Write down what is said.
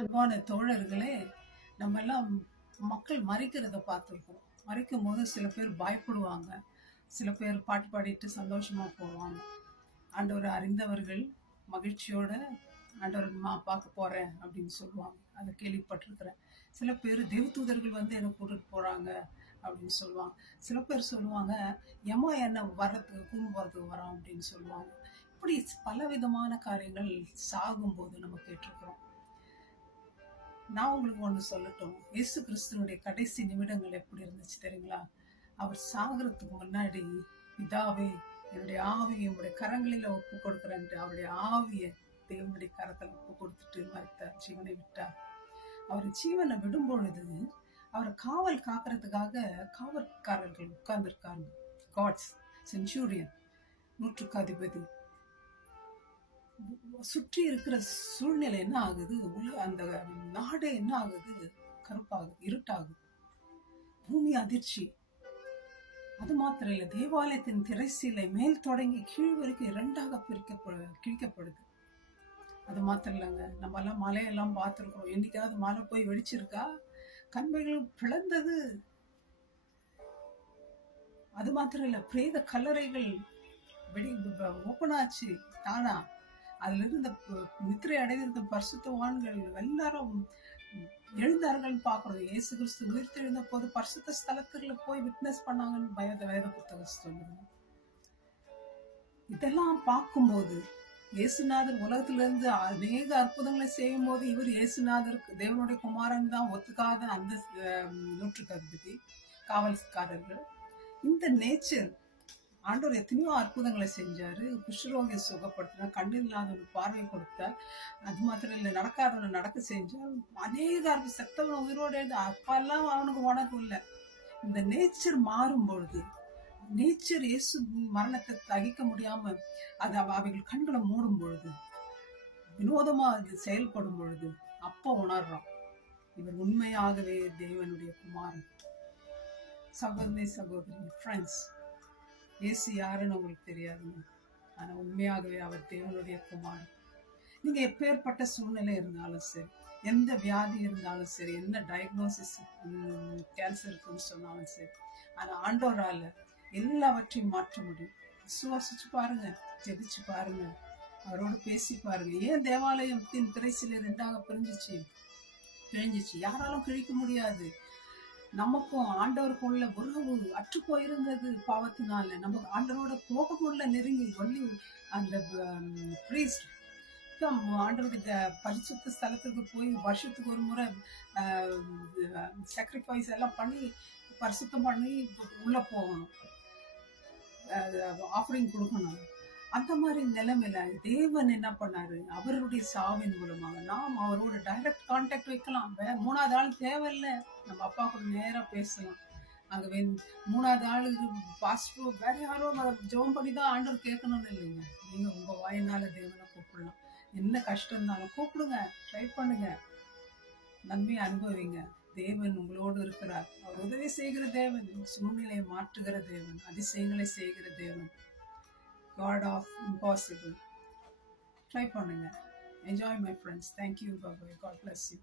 அன்பான தோழர்களே, நம்ம எல்லாம் மக்கள் மறிக்கிறத பார்த்துருக்கோம். மறிக்கும் போது சில பேர் பயப்படுவாங்க. சில பேர் பாட்டு பாடிட்டு சந்தோஷமா போவாங்க. ஆண்டவரை அறிந்தவர்கள் மகிழ்ச்சியோட ஆண்டவர் பார்க்க போறேன் அப்படின்னு சொல்லுவாங்க. அதை கேள்விப்பட்டிருக்கிறேன். சில பேர் தேவதூதர்கள் வந்து என்னை கூட்டிட்டு போறாங்க அப்படின்னு சொல்லுவாங்க. சில பேர் சொல்லுவாங்க, எமோ என்ன வர்றதுக்கு கூண்டு போறதுக்கு வரோம் அப்படின்னு சொல்லுவாங்க. இப்படி பலவிதமான காரியங்கள் சாகும்போது நம்ம கேட்டிருக்கிறோம். நான் உங்களுக்கு ஒன்று சொல்லட்டும். இயேசு கிறிஸ்துவனுடைய கடைசி நிமிடங்கள் எப்படி இருந்துச்சு தெரியுங்களா? அவர் சாகிறதுக்கு முன்னாடி, பிதாவே என்னுடைய ஆவியை உங்களுடைய கரங்களில ஒப்பு கொடுக்குறேன்ட்டு அவருடைய ஆவியை தேவனுடைய கரத்தில் ஒப்பு கொடுத்துட்டு மறித்தார், ஜீவனை விட்டார். அவர் ஜீவனை விடும் பொழுது அவரை காவல் காக்கிறதுக்காக காவல்காரர்கள் உட்கார்ந்துருக்காங்க. காட்ஸ் சென்ச்சூரியன், நூற்றுக்கு அதிபதி. சுற்றி இருக்கிற சூழ்நிலை என்ன ஆகுது, அந்த நாடே என்ன ஆகுது, கருப்பாகுது, இருட்டாகுது, பூமி அதிர்ச்சி. அது மாத்திரம் இல்ல, தேவாலயத்தின் திரைசீலை மேல் தொடங்கி கீழ் வரைக்கும் இரண்டாக கிழிக்கப்படுது. அது மாத்திரம் இல்லைங்க, நம்ம எல்லாம் மலையெல்லாம் பார்த்துருக்கோம். என்னைக்காவது மலை போய் வெடிச்சிருக்கா? கண்மைகளும் பிளந்தது. அது மாத்திரம் இல்ல, பிரேத கல்லறைகள் ஓப்பன் ஆச்சு தானா. அதுல இருந்து நித்திரை அடைந்த பரிசுத்தவான்கள் எல்லாரும் எழுந்தார்கள் பார்க்கிறோம். இயேசு கிறிஸ்து உயிர்த்தெழுந்த போது பரிசுத்த ஸ்தலத்துல போய் விட்னஸ் பண்ணாங்கன்னு வேத புத்தகம் சொல்லுங்க. இதெல்லாம் பார்க்கும்போது இயேசுநாதர் உலகத்துல இருந்து அநேக அற்புதங்களை செய்யும் போது இவர் இயேசுநாதர் தேவனுடைய குமாரன் தான் ஒத்துக்காத அந்த நூற்றுக்கு அதிபதி காவல்காரர்கள். இந்த நேச்சர், ஆண்டவர் எத்தனையோ அற்புதங்களை செஞ்சாரு. குஷ்டரோகியை சுகப்படுத்தினார், கண்ணு இல்லாதவனுக்கு பார்வை கொடுத்தார். அது மாத்திரம் இல்லை, நடக்காதவனை நடக்க செஞ்சார். அநேக செத்தவன் உயிரோடு அப்பெல்லாம் அவனுக்கு உனக்கு இல்லை. இந்த நேச்சர் மாறும் பொழுது, நேச்சர் இயேசு மரணத்தை தகிக்க முடியாம அது அவைகள் கண்களை மூடும் பொழுது, வினோதமா அது செயல்படும் பொழுது, அப்ப உணர்றோம் இவர் உண்மையாகவே தேவனுடைய குமாரன். சகோதரி சகோதரி ஃப்ரெண்ட்ஸ், இயேசு யாருன்னு உங்களுக்கு தெரியாதுங்க. ஆனா உண்மையாகவே அவர் தேவனுடைய குமாரன். நீங்க எப்பேற்பட்ட சூழ்நிலை இருந்தாலும் சரி, எந்த வியாதி இருந்தாலும் சரி, என்ன டயக்னோசிஸ் கேன்சர் இருக்குன்னு சொன்னாலும் சரி, ஆனா ஆண்டவரால எல்லாவற்றையும் மாற்ற முடியும். விசுவாசிச்சு பாருங்க, ஜெபிச்சு பாருங்க, அவரோடு பேசி பாருங்க. ஏன் தேவாலயத்தின் திரைசில ரெண்டாக பிரிஞ்சிச்சு? யாராலும் கிழிக்க முடியாது. நமக்கும் ஆண்டவருக்கும் உள்ள உறவு அற்று போயிருந்தது பாவத்தினால. நம்ம ஆண்டவரோட போக முடியல நெருங்கி. ஒல்லி அந்த பிரீஸ்ட் ஆண்டவருடைய பரிசுத்த ஸ்தலத்துக்கு போய் வருஷத்துக்கு ஒரு முறை சாக்ரிஃபைஸ் எல்லாம் பண்ணி பரிசுத்தம் பண்ணி உள்ள போகணும், ஆஃபரிங் கொடுக்கணும். அந்த மாதிரி நிலைமையில தேவன் என்ன பண்ணாரு, அவருடைய சாவின் மூலமாக நாம் அவரோட டைரக்ட் கான்டாக்ட் வைக்கலாம். மூணாவது ஆள் தேவையில்லை, நம்ம அப்பா கூட நேரா பேசலாம். அங்க மூணாவது ஆளுக்கு பாஸ்டர் வேற யாரோ ஜெபம் பண்ணி தான் ஆண்டவர் கேட்கணும்னு இல்லைங்க. நீங்க உங்க வாயினால தேவனை கூப்பிடலாம். என்ன கஷ்டம் இருந்தாலும் கூப்பிடுங்க, ட்ரை பண்ணுங்க, நன்மையை அனுபவிங்க. தேவன் உங்களோடு இருக்கிறார். அவர் உதவி செய்கிற தேவன், சூழ்நிலையை மாற்றுகிற தேவன், அதிசயங்களை செய்கிற தேவன். God of impossible. Try பண்ணுங்க. Enjoy my friends. Thank you. Bye bye. God bless you.